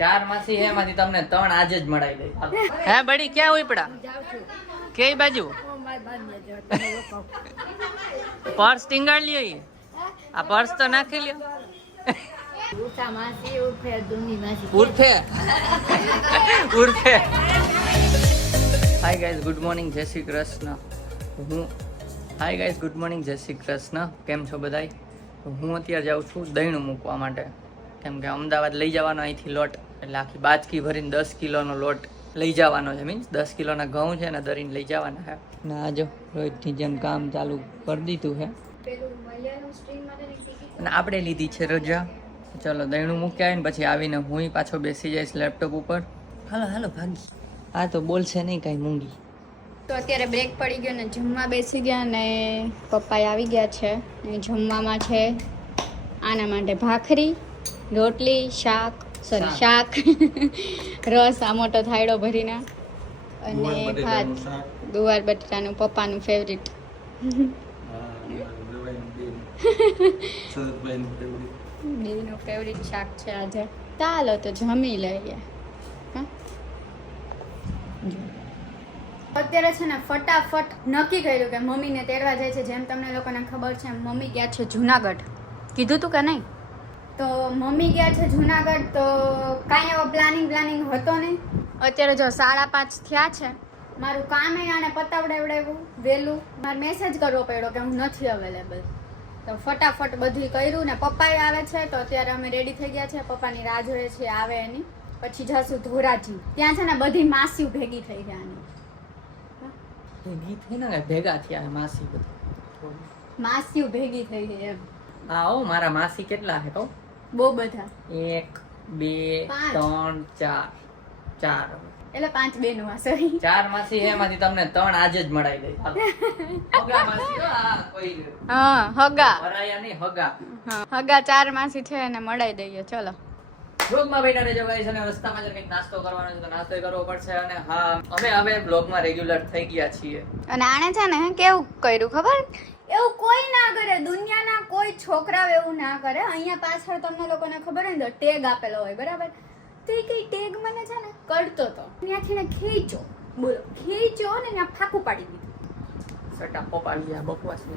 ચાર માસી હે એમાંથી તમને ત્રણ આજે જ મળાઈ દઈ. હે બડી ક્યાં હોય પડા કઈ બાજુ પર્સ ટીંગાડ લ્યો. આ પર્સ તો નાખી લ્યો. ઉર્ફે હાય ગાઈઝ ગુડ મોર્નિંગ જય શ્રી કૃષ્ણ. કેમ છો બધાય? હું અત્યારે જાઉં છું દહીણું મૂકવા માટે, કેમ કે અમદાવાદ લઈ જવાનો અહીંથી લોટ, એટલે આખી બાજકી ભરીને 10 કિલોનો લોટ લઈ જવાનો છે. મીન્સ 10 કિલોના ઘઉં છે ને દરીને લઈ જવાના છે. ને આ જો રોજની જેમ કામ ચાલુ કરી દીધું છે અને આપણે લીધી છે રજા. ચલો દહીણું મૂકી આવીને પછી આવીને હું પાછો બેસી જઈશ લેપટોપ ઉપર. હાલો ભાગી. આ તો બોલશે નહીં કાંઈ મૂંગી. તો અત્યારે બ્રેક પડી ગયો ને જમવા બેસી ગયા ને પપ્પા આવી ગયા છે. જમવામાં છે આના માટે ભાખરી, રોટલી, શાક રસ, આ મોટો થાળો ભરીને, અને ભાત ગુવાર બટાટાનું પપ્પાનું ફેવરિટ. બેનું ફેવરિટ શાક છે આજે. ચાલો તો જમી લઈએ. અત્યારે છે ને ફટાફટ નક્કી કર્યું કે મમ્મીને તેડવા જાય છે. જેમ તમને લોકોને ખબર છે મમ્મી ગયા છે જુનાગઢ. કીધું તું કે નહીં? તો મમ્મી ગયા છે જુનાગઢ, તો કાંઈ એવો પ્લાનિંગ હતો નહીં. અત્યારે જો 5:30 થયા છે. મારું કામ આને પતાવડાવ્યું વહેલું. મારે મેસેજ કરવો પડ્યો કે હું નથી અવેલેબલ. તો ફટાફટ બધું કર્યું ને પપ્પાએ આવે છે. તો અત્યારે અમે રેડી થઈ ગયા છે. પપ્પાની રાહ જોઈએ છે આવે એની. પછી જશું ધોરાજી. ત્યાં છે ને બધી માસીઓ ભેગી થઈ ગયા. ભેગા થયા માસીઓ ભેગી થઈ ગઈ એમ. હા મારા માસી કેટલા છે કહું? બહુ બધા. 1 2 3 4 એટલે 5 બેનો આ સોરી 4 માસી હે એમાંથી તમને 3 આજે જ મળાઈ દઈ. હગા માસી હા કોઈ હગા વરાયા નહીં હગા. હગા 4 માસી છે એને મળાઈ દઈએ. ચલો બ્લોગમાં બેઠા રહેજો ગાઈસ, અને રસ્તામાં જ કંઈક નાસ્તો કરવાનો છે તો નાસ્તો કરવો પડશે. અને હા અમે હવે બ્લોગમાં રેગ્યુલર થઈ ગયા છીએ. અને આણે છે ને કેવું કર્યું ખબર? એવું કોઈ ના કરે, દુનિયાના કોઈ છોકરાઓ એવું ના કરે. અહીંયા પાછળ તમને લોકોને ખબર હોય ને તો ટેગ આપેલો હોય, બરાબર? તો એ કઈ ટેગ મને છે ને કરતો તો ત્યાંથી ને ખેંચો ને ત્યાં ફાકું પાડી દીધું. સટા પપ્પા ગયા બકવાસ ને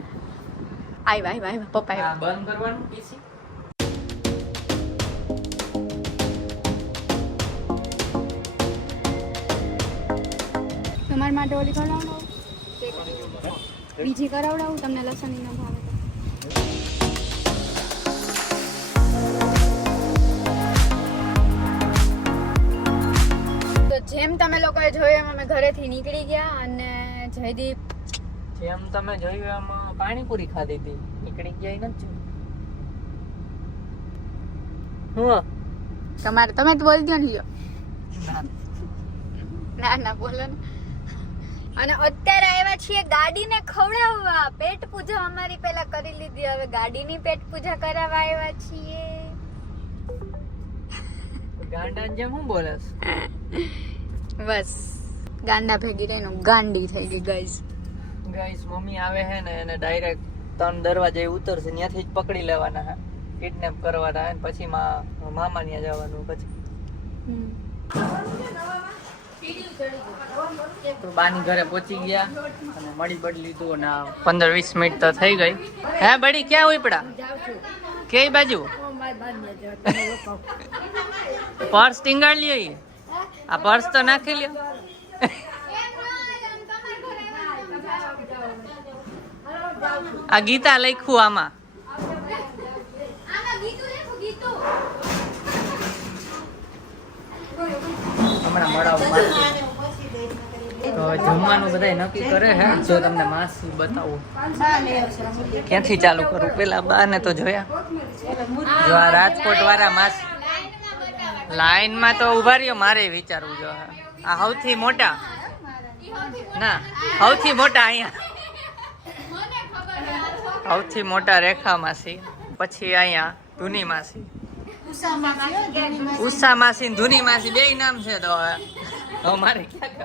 આવ્યા પપ્પા આ બંધ કરવાનું પીસી. તમારા માટે ઓલી કરાવડાવું, બીજી કરાવડાવું તમને લસણ ના ભાવે. તો જેમ તમે લોકોએ જોયું એમ અમે ઘરેથી નીકળી ગયા. અને જયદીપ જેમ તમે જોયું એમ પાણીપુરી ખાધી હતી, નીકળી ગયા નથી. તમારે તમે જ બોલી દો ને લ્યો. ના બોલો ને. અને અત્યારે આવ્યા છીએ ગાડીને ખવડાવવા. પેટ પૂજા અમારી પહેલા કરી લીધી, હવે ગાડીની પેટ પૂજા કરાવવા આવ્યા છીએ. ગાંડા જેમ હું બોલસ? બસ ગાંડા ભેગી રહીને ગાંડી થઈ ગઈ ગાઈસ. મમ્મી આવે છે ને એને ડાયરેક્ટ 3 દરવાજે ઉતરશે, ત્યાંથી જ પકડી લેવાના છે, કિડનેપ કરવાના છે, પછી મામા ત્યાં જવાનું. પછી તો બાની ઘરે પહોંચી ગયા અને મળી બળી લીધું અને 15-20 મિનિટ તો થઈ ગઈ. હે બડી ક્યાં હોય પડા કઈ બાજુ પર્સ ટીંગાડ લ્યો. આ પર્સ તો નાખી લ્યો. આ ગીતા લખ્યું આમાં. હમણાં મળાવું. તો જમવાનું બધા નક્કી કરે છે. જો તમને માસી બતાવું ક્યાંથી ચાલુ કરું. પેલા બા ને તો જોયા. જો આ રાજકોટ વાળા માસી લાઈનમાં તો ઉભા રહ્યો. મારે વિચારવું જો આ સૌથી મોટા અહીંયા સૌથી મોટા રેખા માસી, પછી અહીંયા ધુની માસી, ઉષા માસી ને ધુની માસી બે નામ છે. તો હવે મારે ક્યાં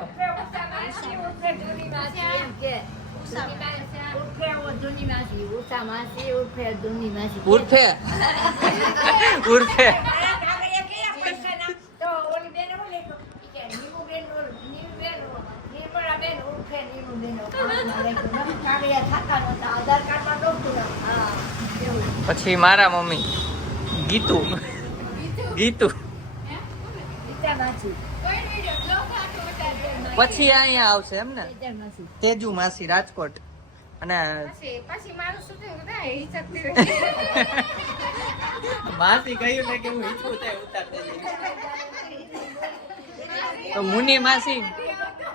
ઉર્ફે પછી મારા મમ્મી ગીતુ પછી અહીંયા આવશે એમ ને તેજુ માસી રાજકોટ અને માસી કહ્યું ને કે હું હિચકું થાય ઉતારતે તો મુની માસી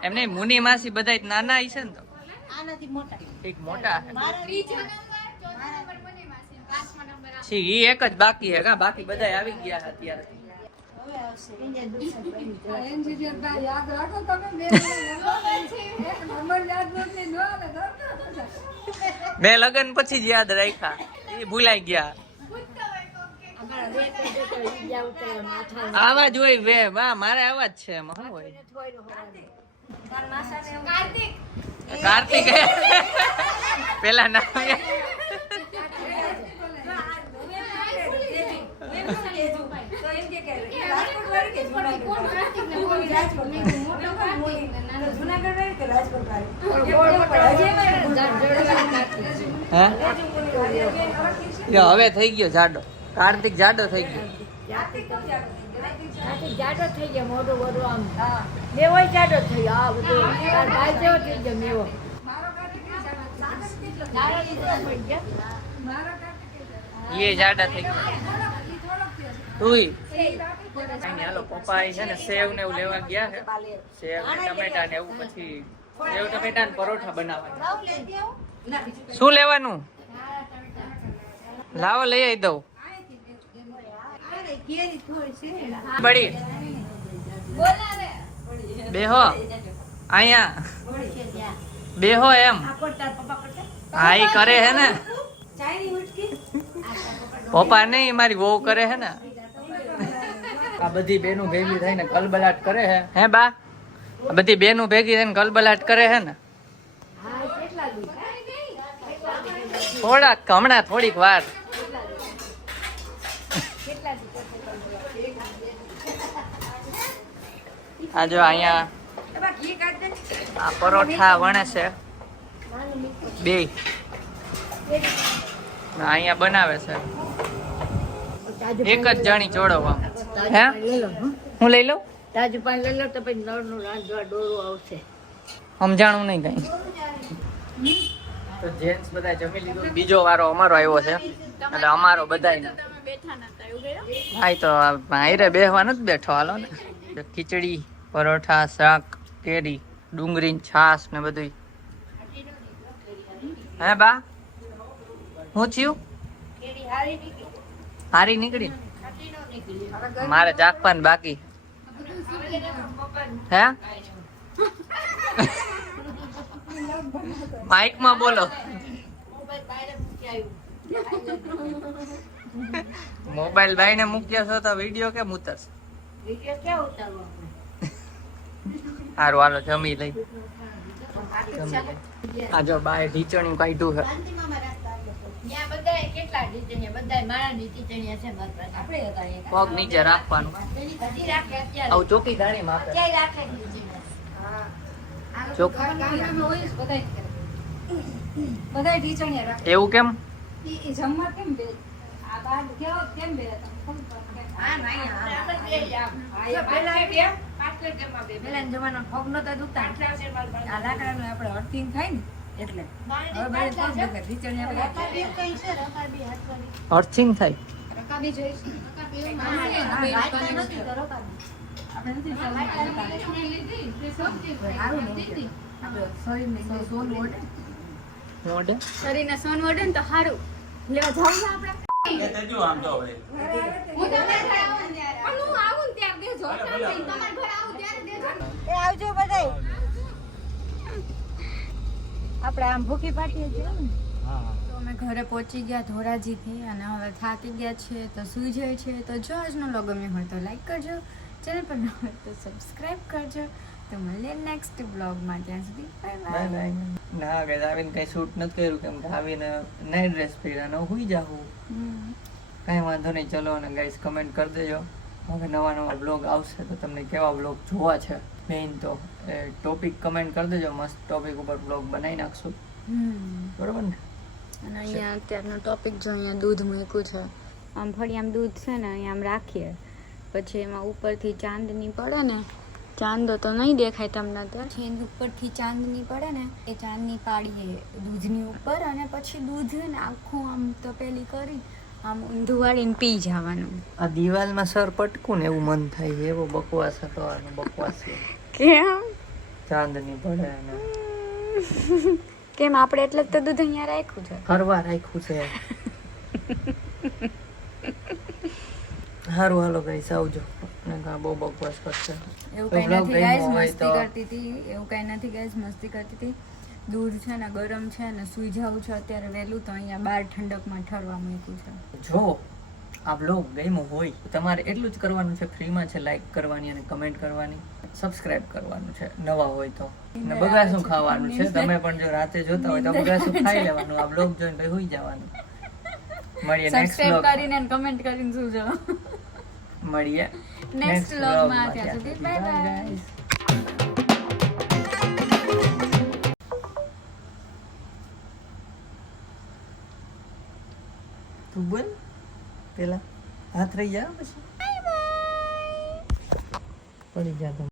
એમને મુની માસી બધા નાના હશે ને તો એક મોટા છે ઈ એક જ બાકી હે કા બાકી બધા આવી ગયા અત્યારે મેં લગન પછી જ યાદ રાખ્યા એ ભૂલાઈ ગયા આવા જ હોય વે વાહ મારે આવા જ છે એમાં શું હોય કાર્તિક પેલા નામ હવે થઈ ગયો જાડો કાર્તિક જાડો થઈ ગયો જાડો થઈ ગયો મોટો બધો આમ મેવો જાડો થઈ ગયો આ બધો ભાઈ જેવો થઈ ગયો મેવો ये जाડા થઈ ગયો તુંય હાલો પપ્પા છે ને સેવ ને એવું લેવા ગયા છે સેવ ટમેટા ને એવું પછી સેવ ટમેટા ને પરોઠા બનાવવાના શું લેવાનું લાવો લઈ આવી દઉં બડી બેહો અહીંયા બેહો એમ હા ઈ કરે હે ને પપ્પા નહીં મારી વહુ કરે હે ને આ બધી બેનું ભેગી થઈને કલબલાટ કરે હે હે બા આ બધી બેનું ભેગી થઈને કલબલાટ કરે હે ને હમણાં થોડીક વાર આ જો અહીંયા આ પરોઠા વણે છે બે અહીંયા બનાવે છે એક જ જાણી ચોળવા હે હું લઈ લઉં તાજુ પાણી લઈ લો તો પછી નળનું રાંધવા ડોરું આવશે સમજાણું નહીં કઈ તો જેન્ટ્સ બધા જમી લીધું બીજો વારો અમારો આવ્યો છે એટલે અમારો બધાય હા તો હાઈરે બેહવા નથી બેઠો હાલો ને ખીચડી પરોઠા શાક કેરી ડુંગળી છાસ ને બધું હે બા હું થયું હારી નીકળી મારે જાગવાનું બાકી હે માઇક માં બોલો મોબાઈલ ભાઈ ને મૂક્યા છો તો વિડીયો કેમ ઉતરશે સારું હાલો જમી લઈ આ જો બાય ઢીચણી કાઢ્યું છે પગ નીચે રાખવાનું આવું ચોકી ધાણી માં એવું કેમ અર્થિંગ થાય શરીરને સોન વડે ને તો સારું લેવા જાવ આપણે આવજો બધાય આપણે આમ ભૂખી પાટીએ છીએ ને તો અમે ઘરે પહોંચી ગયા ધોરાજીથી અને હવે થાકી ગયા છીએ તો સુઈ જાય છે તો જો આજનો વ્લોગ ગમ્યો હોય તો લાઈક કરજો ચેનલ પર ન હોય તો સબસ્ક્રાઇબ કરજો તો મળીએ નેક્સ્ટ બ્લોગમાં ત્યાં સુધી બાય બાય ના ગાઈસ આવીને કઈ શૂટ નથી કર્યું કેમ કે આવીને નાઈટ ડ્રેસ પહેર્યા હુઈ જાઉં કઈ વાંધો નહીં ચલો અને ગાઈસ કમેન્ટ કરી દેજો હવે નવા બ્લોગ આવશે તો તમને કેવા બ્લોગ જોવા છે મેઇન તો ટોપિક કમેન્ટ કરી દેજો, મસ્ત ટોપિક ઉપર બ્લોગ બનાવી નાખશું, બરોબર ને? અને અહીંયા અત્યારનો ટોપિક જો અહીંયા દૂધ મૂક્યું છે, આમ ફળી આમ દૂધ છે ને અહીંયા આમ રાખીએ, પછી એમાં ઉપરથી ચાંદની પડે ને, ચાંદો તો નહીં દેખાય તમને તો, ઉપરથી ચાંદની પડે ને એ ચાંદની પાડીએ દૂધની ઉપર, અને પછી દૂધ ને આખું આમ તપેલી કરી આમ ઊંધું વાળીને પી જવાનું. આ દિવાલમાં સર પટકું ને એવું મન થાય છે, એવો બકવાસ હતો આનો, બકવાસ છે. કેમ ચાંદની પડે ને કેમ આપણે એટલે જ તો દૂધ અહીંયા રાખ્યું છે, ફરવા રાખ્યું છે. સારું હાલો ગાઈસ આવજો, બહુ બકવાસ કરશે. એવું કઈ નથી ગાઈસ, મસ્તી કરતી હતી, એવું કઈ નથી ગાઈસ, મસ્તી કરતી હતી. દૂધ છે ને ગરમ છે ને સુઈ જાવું છે અત્યારે વહેલું, તો અહીંયા બહાર ઠંડકમાં ઠરવા મૂક્યું છે. જો આ બ્લોગ ગમ્યો હોય તમારે એટલું જ કરવાનું છે, ફ્રીમાં છે, લાઈક કરવાની અને કમેન્ટ કરવાની, સબસ્ક્રાઇબ કરવાનું છે નવા હોય તો, ને બગાસું ખાવાનું છે. તમે પણ જો રાતે જોતા હોય તો બગાસું ખાઈ લેવાનું, આ બ્લોગ જોઈને પછી હોઈ જવાનું. મળીએ નેક્સ્ટ સબસ્ક્રાઇબ બ્લોગ, કરીને અને કમેન્ટ કરીને સુજો. મળીએ નેક્સ્ટ વ્લોગમાં. ત્યાં સુધી બાય બાય. તું બોલ પેલા હાથ રહી જા, પછી પડી જા તમે.